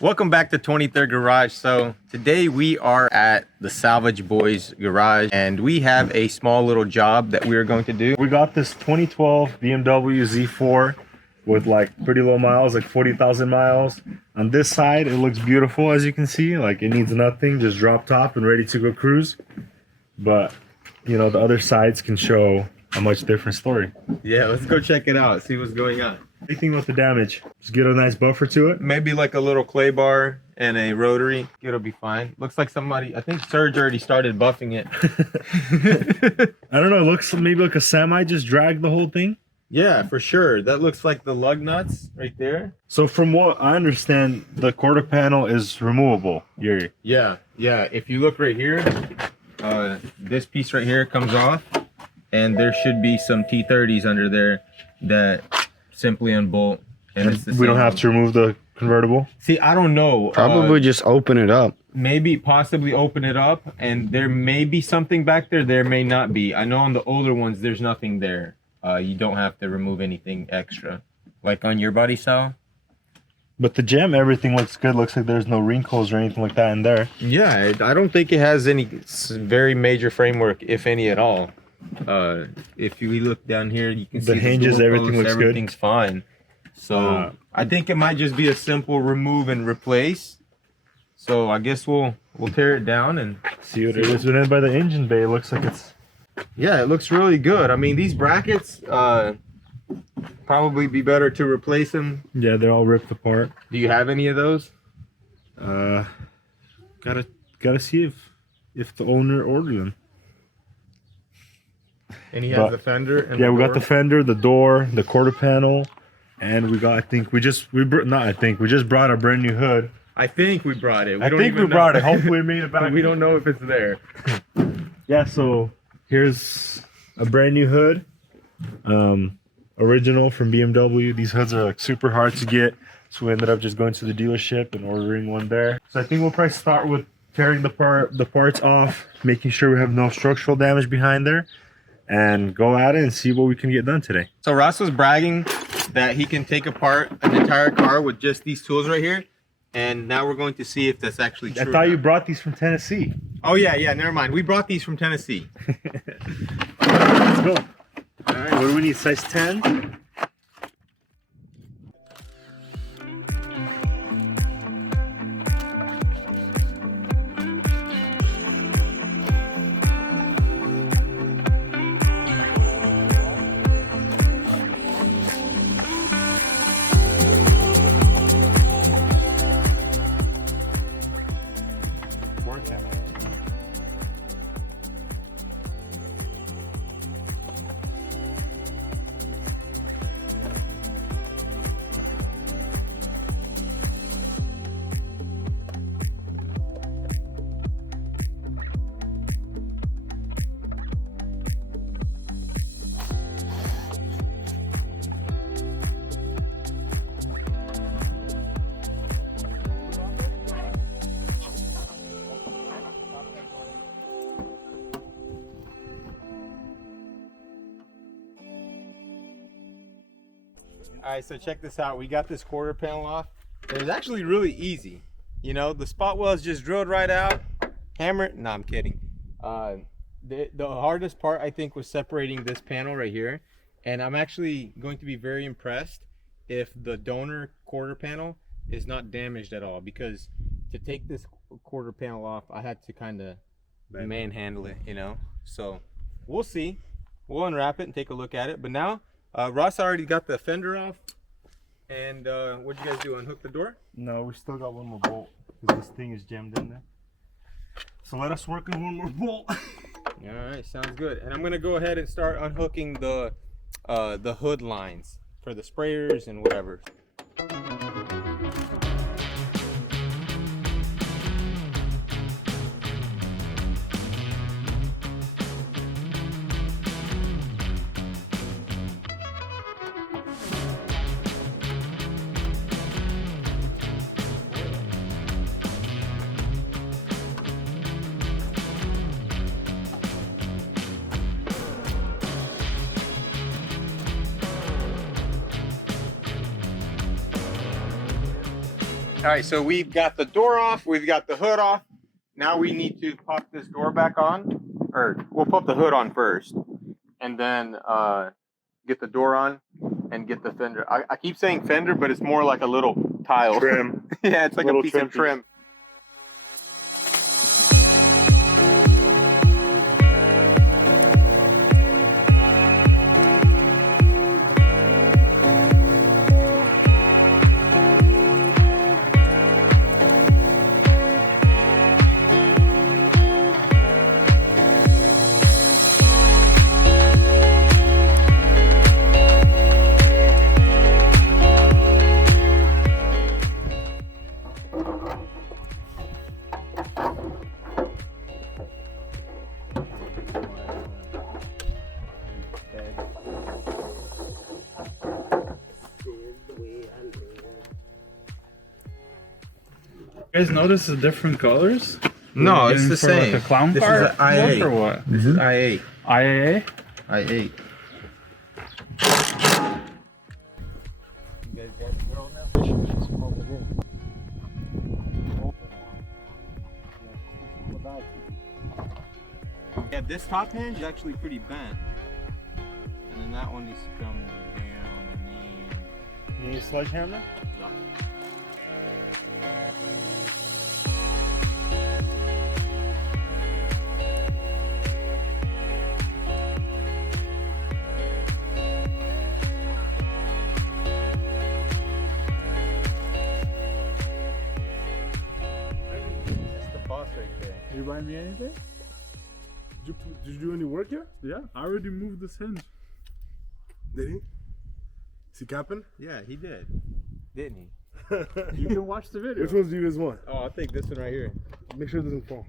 Welcome back to 23rd Garage. So today we are at the Salvage Boys garage and we have a small little job that we are going to do. We got this 2012 BMW Z4 with like pretty low miles, like 40,000 miles. On this side, it looks beautiful, as you can see. Like it needs nothing, just drop top and ready to go cruise. But you know, the other sides can show a much different story. Yeah, let's go check it out, see what's going on. Anything with the damage, just get a nice buffer to it. Maybe like a little clay bar and a rotary. It'll be fine. Looks like somebody, I think Serge already started buffing it. I don't know, it looks maybe like a semi just dragged the whole thing. Yeah, for sure. That looks like the lug nuts right there. So from what I understand, the quarter panel is removable, Yuri. Yeah. If you look right here, this piece right here comes off, and there should be some T30s under there that simply unbolt. And it's the we don't have to remove the convertible. See, I don't know. Probably just open it up. Maybe possibly open it up, and there may be something back there. There may not be. I know on the older ones, there's nothing there. You don't have to remove anything extra, like on your body style. But the gem, everything looks good. Looks like there's no wrinkles or anything like that in there. Yeah, I don't think it has any very major framework, if any at all. If we look down here, you can see the hinges, everything looks good. Everything's fine. So I think it might just be a simple remove and replace. So I guess we'll tear it down and see what it is. And then by the engine bay, it looks like it's... Yeah, it looks really good. I mean, these brackets probably be better to replace them. Yeah, they're all ripped apart. Do you have any of those? Gotta see if the owner ordered them. And he has the fender. And yeah, we got the fender, the door, the quarter panel, and we got. We just brought a brand new hood. I think we brought it. I think we brought it. Hopefully, we made it back. We don't know if it's there. Yeah. So here's a brand new hood, original from BMW. These hoods are like super hard to get, so we ended up just going to the dealership and ordering one there. So I think we'll probably start with tearing the parts off, making sure we have no structural damage behind there, and go at it and see what we can get done today. So Ross was bragging that he can take apart an entire car with just these tools right here, and now we're going to see if that's actually true. I thought you brought these from Tennessee. Oh yeah, never mind. We brought these from Tennessee. Let's go. All right, what do we need? Size 10? All right, so check this out. We got this quarter panel off. It was actually really easy. You know, the spot welds just drilled right out, hammer it. No, I'm kidding. The hardest part, I think, was separating this panel right here. And I'm actually going to be very impressed if the donor quarter panel is not damaged at all, because to take this quarter panel off, I had to kind of manhandle it, you know. So we'll see. We'll unwrap it and take a look at it. But now, Ross already got the fender off. And what'd you guys do? Unhook the door? No, we still got one more bolt because this thing is jammed in there. So let us work on one more bolt. All right, sounds good. And I'm gonna go ahead and start unhooking the hood lines for the sprayers and whatever. All right, so we've got the door off, we've got the hood off. Now we need to pop this door back on, or we'll pop the hood on first, and then get the door on and get the fender. I keep saying fender, but it's more like a little tile. Trim. Yeah, it's like a piece of trim. You guys notice the different colors? No, it's the same. Like a clown This car is an I8 or what? This is I8. IAA? I8. Yeah, this top hinge is actually pretty bent. And then that one needs to come down and then... You need a sledgehammer? No. That's the boss right there. You buy me anything? Did you do any work yet? Yeah, I already moved this hinge. Did he? Is he capping? Yeah, he did. Didn't he? You can watch the video. Which ones do you guys want? Oh, I'll take this one right here. Make sure it doesn't fall.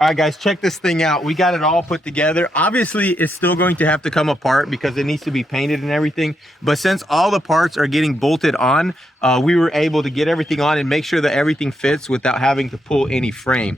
All right, guys, check this thing out. We got it all put together. Obviously, it's still going to have to come apart because it needs to be painted and everything. But since all the parts are getting bolted on, we were able to get everything on and make sure that everything fits without having to pull any frame.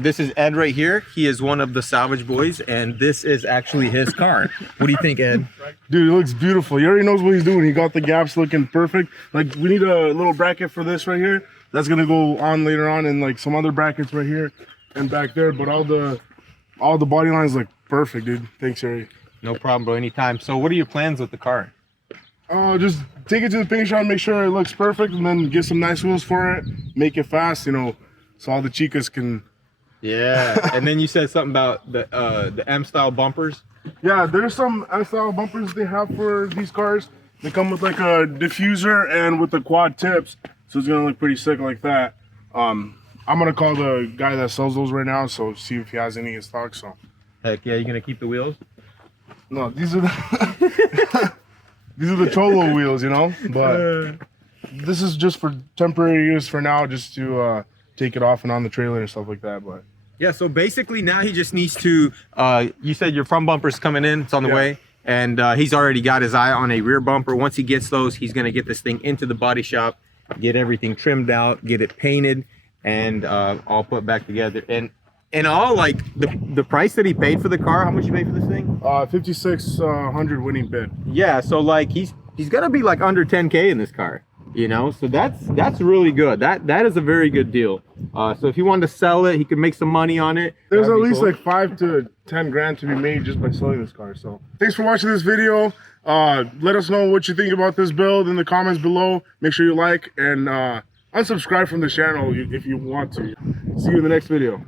This is Ed right here. He is one of the salvage boys, and this is actually his car. What do you think, Ed? Dude, it looks beautiful. He already knows what he's doing. He got the gaps looking perfect. Like, we need a little bracket for this right here. That's gonna go on later on, and like some other brackets right here and back there. But all the body lines look perfect, dude. Thanks, Harry. No problem, bro. Anytime. So what are your plans with the car? Just take it to the paint shop, make sure it looks perfect, and then get some nice wheels for it. Make it fast, you know, so all the chicas can. Yeah. And then you said something about the M-style bumpers. Yeah, there's some S-style bumpers they have for these cars. They come with like a diffuser and with the quad tips, so it's gonna look pretty sick like that. I'm gonna call the guy that sells those right now, so see if he has any in stock. So. Heck yeah, you gonna keep the wheels? No, these are the these are the Cholo wheels, you know. But this is just for temporary use for now, just to take it off and on the trailer and stuff like that. But yeah, so basically now he just needs to. You said your front bumper's coming in; it's on the way, and he's already got his eye on a rear bumper. Once he gets those, he's gonna get this thing into the body shop, get everything trimmed out, get it painted, and all put back together. And in all, like the price that he paid for the car, how much you paid for this thing? 5600 winning bid. Yeah, so like he's gonna be like under 10K in this car, you know. So that's really good. That is a very good deal. So if he wanted to sell it, he could make some money on it. There's at least cool. like 5 to 10 grand to be made just by selling this car. So thanks for watching this video. Let us know what you think about this build in the comments below. Make sure you like and unsubscribe from the channel if you want to. See you in the next video.